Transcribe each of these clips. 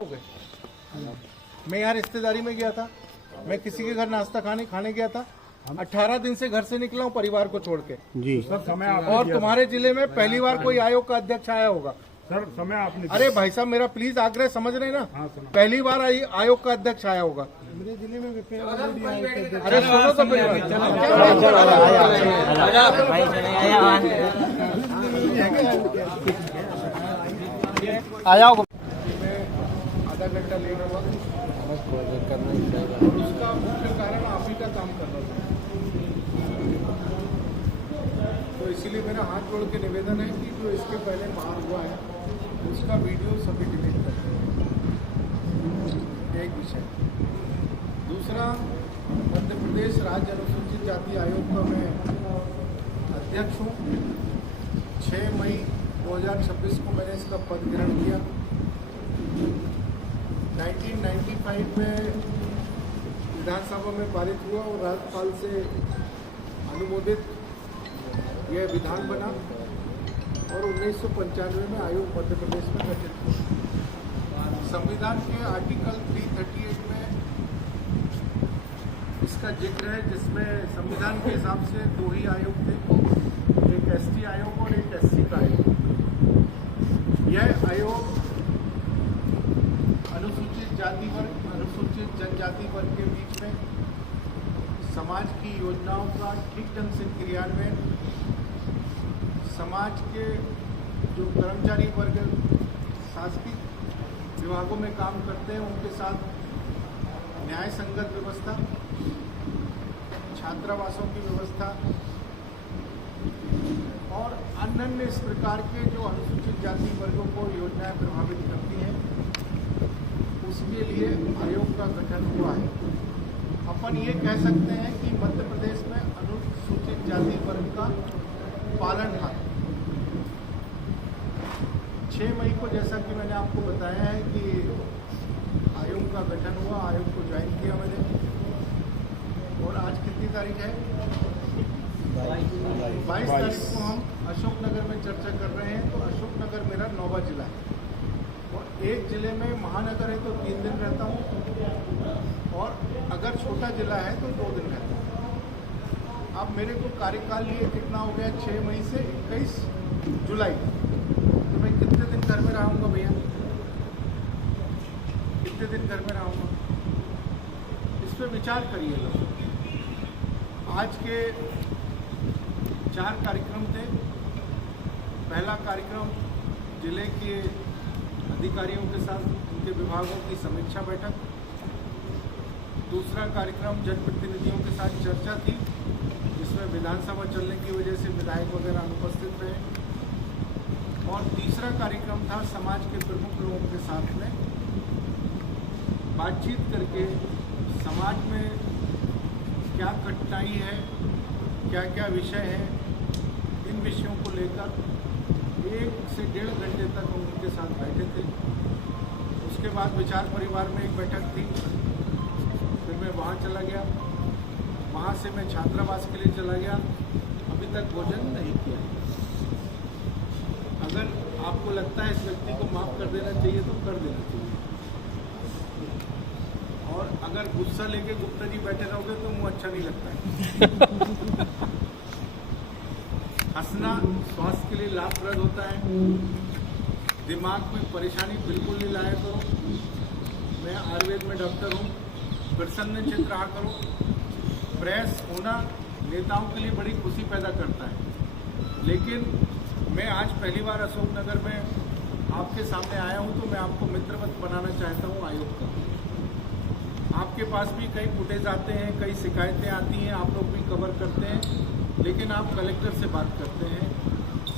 हो गए। मैं यहाँ रिश्तेदारी में गया था, मैं किसी के घर नाश्ता खाने गया था। 18 दिन से घर से निकला हूँ परिवार को छोड़ के जी। और तुम्हारे जिले में पहली बार कोई आयोग का अध्यक्ष आया होगा। सर समय आपने अरे भाई साहब मेरा प्लीज आग्रह समझ रहे ना। पहली बार आयोग का अध्यक्ष आया होगा मेरे जिले में। अरे सुनो तो आया होगा। आधा घंटा लेट हुआ उसका मुख्य कारण आप ही का काम कर रहा था। तो इसीलिए मेरा हाथ जोड़ के निवेदन है कि जो इसके पहले मार हुआ है उसका वीडियो सभी डिलीट करते हैं। एक विषय। दूसरा, मध्य प्रदेश राज्य अनुसूचित जाति आयोग का मैं अध्यक्ष हूँ। 6 मई 2026 को मैंने इसका पद ग्रहण किया। 1995 में विधानसभा में पारित हुआ और राज्यपाल से अनुमोदित यह विधान बना और 1995 में आयोग मध्य प्रदेश में गठित हुआ। संविधान के आर्टिकल 338 में इसका जिक्र है, जिसमें संविधान के हिसाब से 2 ही आयोग थे, एक एसटी आयोग और एक एससी का आयोग। यह आयोग अनुसूचित जाति वर्ग, अनुसूचित जनजाति वर्ग के बीच में समाज की योजनाओं का ठीक ढंग से क्रियान्वयन, समाज के जो कर्मचारी वर्ग शासकीय विभागों में काम करते हैं उनके साथ न्याय संगत व्यवस्था, छात्रावासों की व्यवस्था और अन्य इस प्रकार के जो अनुसूचित जाति वर्गों को योजनाएं प्रभावित करती हैं उसके लिए आयोग का गठन हुआ है। अपन ये कह सकते हैं कि मध्य प्रदेश में अनुसूचित जाति वर्ग का पालनहार 6 मई को, जैसा कि मैंने आपको बताया है कि आयोग का गठन हुआ, आयोग को ज्वाइन किया मैंने। और आज कितनी तारीख है? 22 तारीख को हम अशोकनगर में चर्चा कर रहे हैं। तो अशोकनगर मेरा 9वां जिला है और एक जिले में महानगर है तो 3 दिन रहता हूँ और अगर छोटा जिला है तो 2 दिन रहता हूँ। अब मेरे को कार्यकाल लिए कितना हो गया? 6 मई से 21 जुलाई। तो मैं कितने दिन घर में रहूँगा भैया? कितने दिन घर में रहूँगा? इस पर विचार करिएगा। आज के 4 कार्यक्रम थे। पहला कार्यक्रम जिले के अधिकारियों के साथ उनके विभागों की समीक्षा बैठक। दूसरा कार्यक्रम जनप्रतिनिधियों के साथ चर्चा थी, जिसमें विधानसभा चलने की वजह से विधायक वगैरह अनुपस्थित रहे। और तीसरा कार्यक्रम था समाज के प्रमुख लोगों के साथ में बातचीत करके समाज में क्या कठिनाई है, क्या क्या विषय है, इन विषयों को लेकर 1 से 1.5 घंटे तक हम उनके साथ बैठे थे। उसके बाद विचार परिवार में एक बैठक थी, फिर मैं वहाँ चला गया। वहाँ से मैं छात्रावास के लिए चला गया। अभी तक भोजन नहीं किया। अगर आपको लगता है इस व्यक्ति को माफ़ कर देना चाहिए तो कर देना चाहिए, और अगर गुस्सा लेके गुप्ता जी बैठे रहोगे तो मुँह अच्छा नहीं लगता है। हंसना स्वास्थ्य के लिए लाभप्रद होता है। दिमाग में परेशानी बिल्कुल नहीं लाया करो। मैं आयुर्वेद में डॉक्टर हूँ। प्रसन्न चित्त रहा करो। प्रेस होना नेताओं के लिए बड़ी खुशी पैदा करता है। लेकिन मैं आज पहली बार अशोकनगर में आपके सामने आया हूँ तो मैं आपको मित्रवत बनाना चाहता हूँ आयोग का। आपके पास भी कई फुटेज आते हैं, कई शिकायतें आती हैं, आप लोग भी कवर करते हैं, लेकिन आप कलेक्टर से बात करते हैं,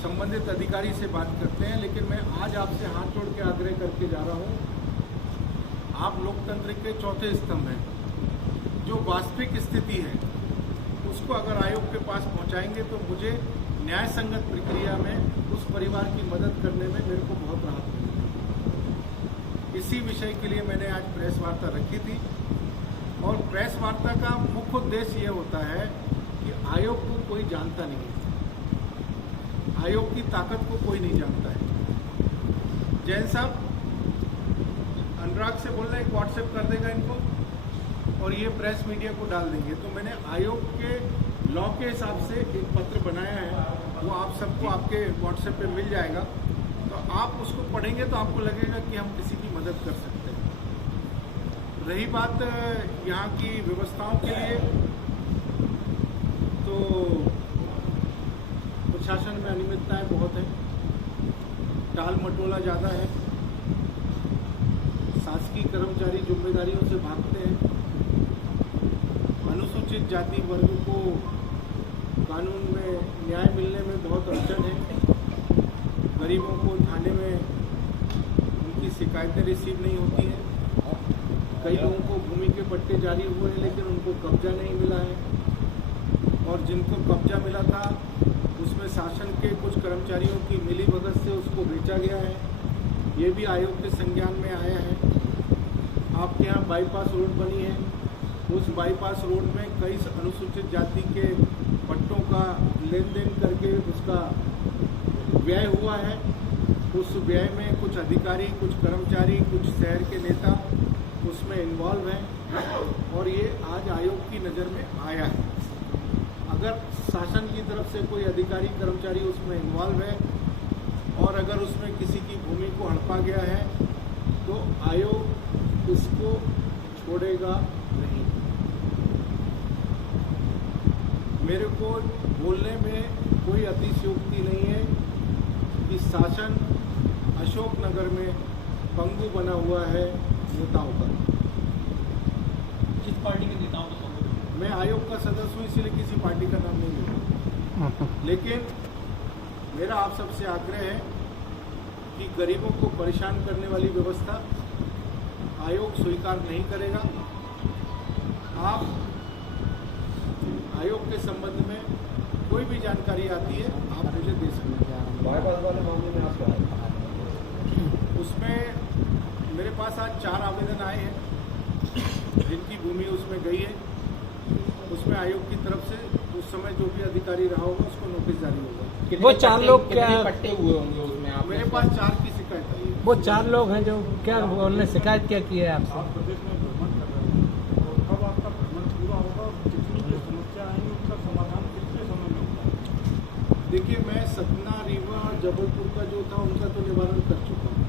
संबंधित अधिकारी से बात करते हैं। लेकिन मैं आज आपसे हाथ जोड़ के आग्रह करके जा रहा हूँ, आप लोकतंत्र के चौथे स्तंभ हैं। जो वास्तविक स्थिति है उसको अगर आयोग के पास पहुँचाएंगे तो मुझे न्याय संगत प्रक्रिया में उस परिवार की मदद करने में मेरे को बहुत राहत मिलेगी। इसी विषय के लिए मैंने आज प्रेस वार्ता रखी थी। और प्रेस वार्ता का मुख्य उद्देश्य ये होता है कि आयोग को कोई जानता नहीं है, आयोग की ताकत को कोई नहीं जानता है। जैन साहब अनुराग से बोल रहे हैं व्हाट्सएप कर देगा इनको और ये प्रेस मीडिया को डाल देंगे। तो मैंने आयोग के लॉ के हिसाब से एक पत्र बनाया है, वो आप सबको आपके व्हाट्सएप पे मिल जाएगा। तो आप उसको पढ़ेंगे तो आपको लगेगा कि हम किसी की मदद कर सकते हैं। रही बात यहाँ की व्यवस्थाओं के लिए, तो प्रशासन में अनियमितताएं बहुत है, टाल मटोला ज़्यादा है, शासकीय कर्मचारी जिम्मेदारियों से भागते हैं, अनुसूचित जाति वर्ग को कानून में न्याय मिलने में बहुत अड़चन है, गरीबों को थाने में उनकी शिकायतें रिसीव नहीं होती हैं, कई लोगों को भूमि के पट्टे जारी हुए हैं लेकिन उनको कब्जा नहीं मिला है, और जिनको कब्जा मिला था उसमें शासन के कुछ कर्मचारियों की मिलीभगत से उसको बेचा गया है। ये भी आयोग के संज्ञान में आया है। आपके यहाँ बाईपास रोड बनी है, उस बाईपास रोड में कई अनुसूचित जाति के पट्टों का लेन देन करके उसका व्यय हुआ है। उस व्यय में कुछ अधिकारी, कुछ कर्मचारी, कुछ शहर के नेता उसमें इन्वॉल्व हैं और ये आज आयोग की नज़र में आया है। अगर शासन की तरफ से कोई अधिकारी कर्मचारी उसमें इन्वॉल्व है और अगर उसमें किसी की भूमि को हड़पा गया है तो आयोग इसको छोड़ेगा नहीं। मेरे को बोलने में कोई अतिशयोक्ति नहीं है कि शासन अशोकनगर में पंगु बना हुआ है नेताओं का। किस पार्टी के नेताओं का पंगु? मैं आयोग का सदस्य हूँ, इसलिए किसी पार्टी का नाम नहीं लूँगा, लेकिन मेरा आप सबसे आग्रह है कि गरीबों को परेशान करने वाली व्यवस्था आयोग स्वीकार नहीं करेगा। आप आयोग के संबंध में कोई भी जानकारी आती है आप मुझे दे सकते हैं। बाईपास वाले मामले में आप क्या है? उसमें मेरे पास आज 4 आवेदन आए हैं जिनकी भूमि उसमें गई है। उसमें आयोग की तरफ से उस समय जो भी अधिकारी रहा होगा उसको नोटिस जारी होगा। वो 4 लोग क्या पट्टे हुए होंगे उसमें? आप मेरे पास 4 की शिकायत आई है। वो 4 लोग हैं जो क्या उन्होंने शिकायत क्या की है आपसे? आप प्रदेश में भ्रमण कर रहे हैं और कब आपका भ्रमण पूरा होगा और जितनी भी समस्या आएंगी उसका समाधान कितने समय में होगा? देखिए, मैं सतना, रीवा, जबलपुर का जो था उनका तो निवारण कर चुका हूँ।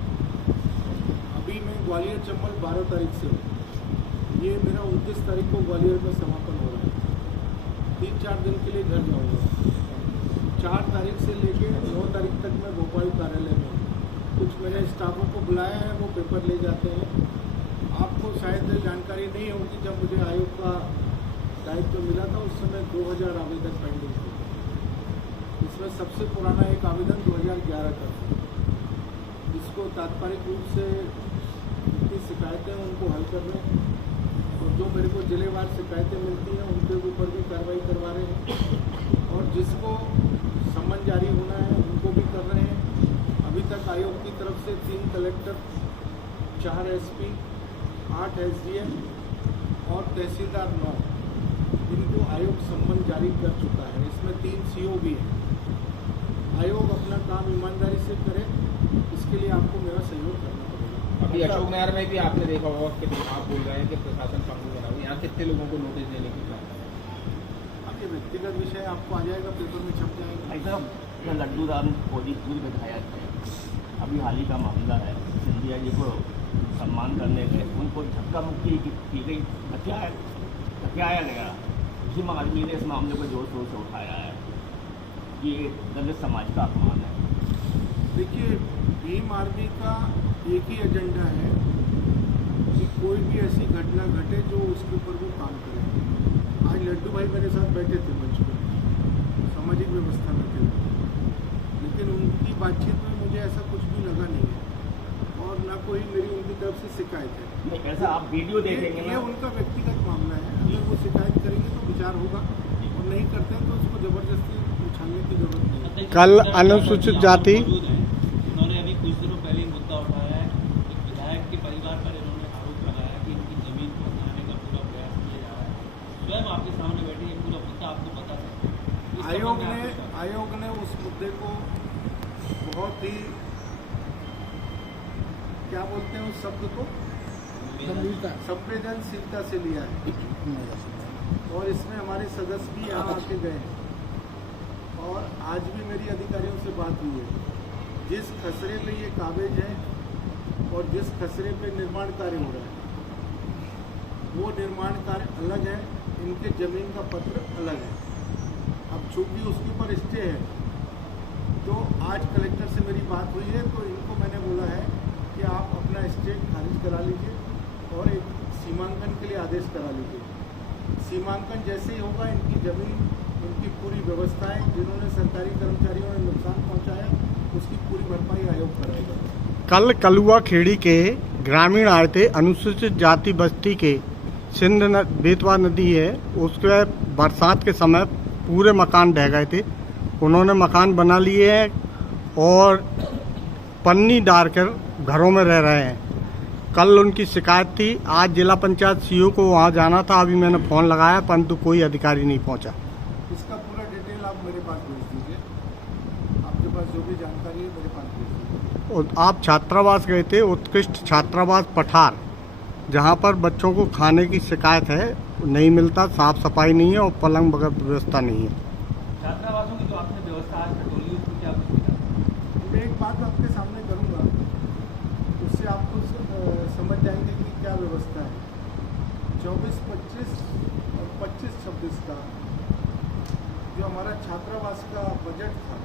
अभी मैं ग्वालियर चंबल 12 तारीख से हूँ। ये मेरा 29 तारीख को ग्वालियर में समापन हो रहा है। 3-4 दिन के लिए घर जाऊँगा। 4 तारीख से लेके 9 तारीख तक मैं भोपाल कार्यालय में हूँ। कुछ मेरे स्टाफों को बुलाया है, वो पेपर ले जाते हैं। आपको शायद जानकारी नहीं होगी, जब मुझे आयोग का दायित्व मिला था उस समय 2000 आवेदन पेंडिंग थे। इसमें सबसे पुराना एक आवेदन 2011 का था, जिसको तात्कालिक रूप से जितनी शिकायतें हैं उनको हल करने और जो मेरे को जिलेवार शिकायतें मिलती हैं उनके ऊपर भी कार्रवाई करवा रहे हैं और जिसको सम्मन जारी होना है उनको भी कर रहे हैं। अभी तक आयोग की तरफ से 3 कलेक्टर, 4 SP, 8 SDM और तहसीलदार 9 इनको आयोग सम्मन जारी कर चुका है। इसमें 3 CO भी हैं। आयोग अपना काम ईमानदारी से करे, इसके लिए आपको मेरा सहयोग करना पड़ेगा। अभी अशोकनगर में भी आपने देखा होगा कि आप बोल रहे हैं कि प्रशासन पंगु बना हुआ, यहाँ कितने लोगों को नोटिस देने की प्लान है? अब ये व्यक्तिगत विषय आपको आ जाएगा, पेपर में छप जाएगा। भाई साहब, लड्डू राम पूरी विधायक है, अभी हाल ही का मामला है, सिंधिया जी को सम्मान करने गए, उनको धक्का मुक्की की गई, हत्याया गया। उसी आदमी ने इस मामले को जोर शोर से उठाया है। ये दलित समाज का अपमान है। देखिए, भीम आर्मी का एक ही एजेंडा है कि कोई भी ऐसी घटना घटे जो उसके ऊपर वो काम करे। आज लड्डू भाई मेरे साथ बैठे थे मंच पर, सामाजिक व्यवस्था में थे, लेकिन उनकी बातचीत में मुझे ऐसा कुछ भी लगा नहीं है और ना कोई मेरी उनकी तरफ से शिकायत है। नहीं, ऐसा आप वीडियो देखेंगे ये ना, उनका व्यक्तिगत मामला है। अगर वो शिकायत करेंगे तो विचार होगा और नहीं करते हैं तो उसको जबरदस्ती उछालने की जरूरत नहीं है। कल अनुसूचित जाति उन्होंने अभी कुछ दिनों पहले मुद्दा उठाया है, एक विधायक के परिवार पर इन्होंने आरोप लगाया कि इनकी जमीन को हथियाने का पूरा प्रयास किया जा रहा है। स्वयं आपके सामने बैठे ये पूरा मुद्दा आपको पता है। आयोग ने उस मुद्दे को बहुत ही, क्या बोलते हैं उस शब्द को, संवेदनशीलता से लिया है और इसमें हमारे सदस्य भी यहाँ आके गए हैं और आज भी मेरी अधिकारियों से बात हुई है। जिस खसरे पे ये कागज है और जिस खसरे पे निर्माण कार्य हो रहा है वो निर्माण कार्य अलग है, इनके जमीन का पत्र अलग है। अब चूंकि उसके ऊपर स्टे है तो आज कलेक्टर से मेरी बात हुई है तो इनको मैंने बोला है कि आप अपना स्टे खारिज करा लीजिए और एक सीमांकन के लिए आदेश करा लीजिए। सीमांकन जैसे ही होगा इनकी ज़मीन, इनकी पूरी व्यवस्थाएं जिन्होंने सरकारी कर्मचारियों ने नुकसान पहुंचाया उसकी पूरी भरपाई आयोग कराएगा। कल कलुआ खेड़ी के ग्रामीण आए थे, अनुसूचित जाति बस्ती के सिंध बेतवा नदी है उसके बरसात के समय पूरे मकान ढह गए थे। उन्होंने मकान बना लिए हैं और पन्नी डालकर घरों में रह रहे हैं। कल उनकी शिकायत थी, आज जिला पंचायत सीईओ को वहां जाना था, अभी मैंने फ़ोन लगाया परंतु कोई अधिकारी नहीं पहुंचा। इसका पूरा डिटेल आप मेरे पास भेज दीजिए, आपके पास जो भी जानकारी है मेरे पास भेज दीजिए। और आप छात्रावास गए थे, उत्कृष्ट छात्रावास पठार, जहां पर बच्चों को खाने की शिकायत है, नहीं मिलता, साफ सफाई नहीं है और पलंग वगैरह व्यवस्था नहीं है। छात्रावासों की जो आपने व्यवस्था आज टोली उसकी क्या कुछ? मैं एक बात आपके सामने करूंगा, उससे आपको समझ जाएंगे कि क्या व्यवस्था है। 24-25 और 25-26 का जो हमारा छात्रावास का बजट था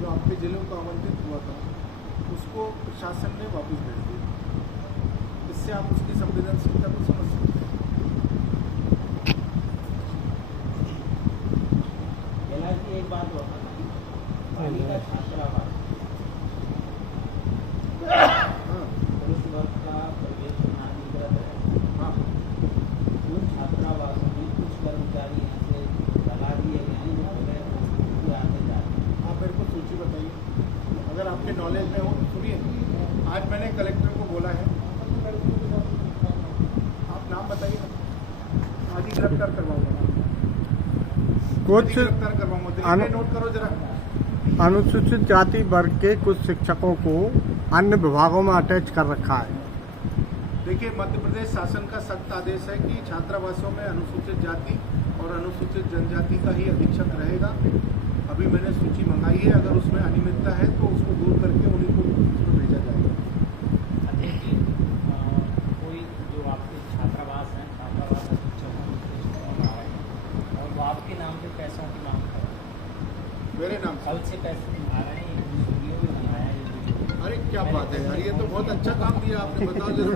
जो आपके जिलों को आवंटित हुआ था उसको प्रशासन ने वापस भेज दिया। इससे आप उसकी संवेदनशीलता को समझ सकते हैं। एक बात बताना, बालिका छात्रावास उस वर्ग का प्रवेश अनाधिकृत है। हाँ, उन छात्रावासों में कुछ कर्मचारी ऐसे लगा दिए गए हैं जो बगैर अनुमति के आते जाते हैं। आप मेरे को सूची बताइए अगर आपके नॉलेज में हो। सुनिए, आज मैंने कलेक्टर को बोला है, आप नाम बताइए, आज ही गिरफ्तार करवाऊंगा, कुछ गिरफ्तार करवाऊंगा। नोट करो जरा। अनुसूचित जाति वर्ग के कुछ शिक्षकों को अन्य विभागों में अटैच कर रखा है। देखिए, मध्य प्रदेश शासन का सख्त आदेश है कि छात्रावासों में अनुसूचित जाति और अनुसूचित जनजाति का ही अधीक्षक रहेगा। अभी मैंने सूची मंगाई है, अगर उसमें अनियमितता है तो उसको दूर करके उन्हीं को उसको भेजा जाएगा। कोई जो आपके छात्रावास हैं, छात्रावास अधीक्षक और वो आपके नाम पे पैसों की मांग कर रहे हैं। मेरे नाम से? कल से पैसे आ रहे हैं, वीडियो भी बनाया है। अरे क्या बात है यार, ये तो बहुत अच्छा काम दिया आपने। बताओ जरा,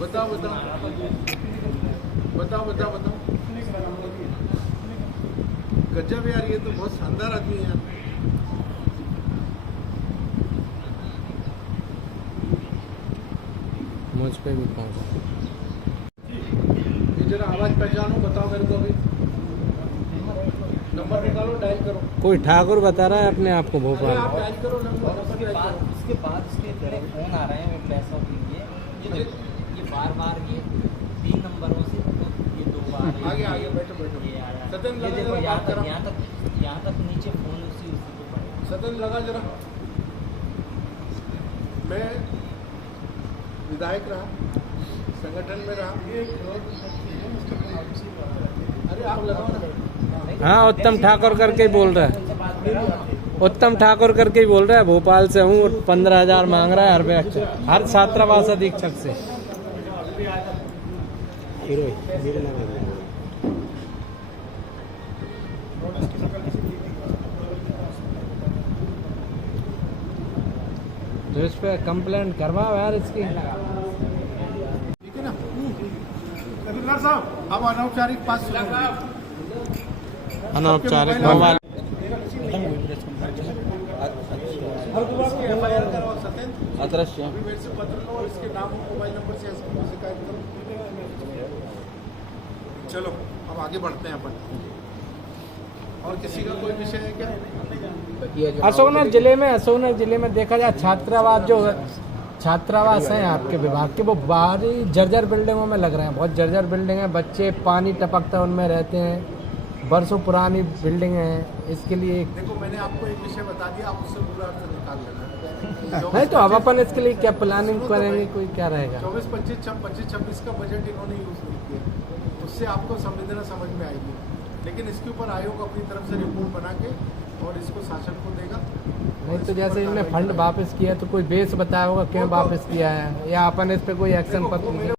बताओ बताओ बताओ बताओ बताओ। गजब यार, ये तो बहुत शानदार आदमी है यार। मुझ पे भी पहुंचा। ये जरा आवाज पहचानो, बताओ मेरे को। अभी नंबर निकालो, डायल करो। कोई ठाकुर बता रहा है अपने आप को अरे भोपाल। आप डायल करो नंबर, डायल करो। उसके बाद उसके बड़े फोन आ रहे हैं पैसों के लिए। ये बार ये 3 नंबरों से ये 2 बार आगे आगे बैठो बैठो। ये आया। सदन ये लगा देखो, जरा, बात करो। यहाँ तक नीचे फोन उसी को पड़े। सदन लगा जरा। मैं विधायक रहा, संगठन में रहा। अरे आप लगाओ ना। हाँ, उत्तम ठाकुर करके ही बोल रहा है। उत्तम ठाकुर करके ही बोल रहा है, भोपाल से हूँ। 15,000 मांग रहा है हर बैच, हर छात्रावास अधीक्षक से। तो इस पे कंप्लेंट करवाओ यार इसकी। ठीक है ना तहसीलदार साहब? अब अनौपचारिक पास शुरू होगी। अनौपचारिक सबके मोबाइल मोबाइल FIR कराओ सत्येंद्र। अदृश्य। अभी मेरे से पत्र लो और इसके नाम और मोबाइल नंबर से एसपी को शिकायत करो। चलो अब आगे बढ़ते हैं अपन। और किसी का कोई विषय है क्या? अशोकनगर जिले में देखा जाए छात्रावास हैं आपके विभाग के, वो बाहरी जर्जर बिल्डिंगों में लग रहे हैं। बहुत जर्जर बिल्डिंग है, बच्चे पानी टपकता उनमें रहते हैं, बरसों पुरानी बिल्डिंग है। इसके लिए देखो, मैंने आपको एक विषय बता दिया, आप उससे पूरा अर्थ निकाल लेना। नहीं तो अब अपन इसके लिए क्या प्लानिंग करेंगे, कोई क्या रहेगा? 24-25 का बजट इन्होंने यूज नहीं किया, उससे आपको संवेदना समझ में आएगी। लेकिन इसके ऊपर आयोग अपनी तरफ से रिपोर्ट बना के और इसको शासन को देगा। नहीं तो जैसे इनने फंड वापस किया तो कोई बेस बताया होगा क्यों वापस किया है, या अपन इस पे कोई एक्शन पर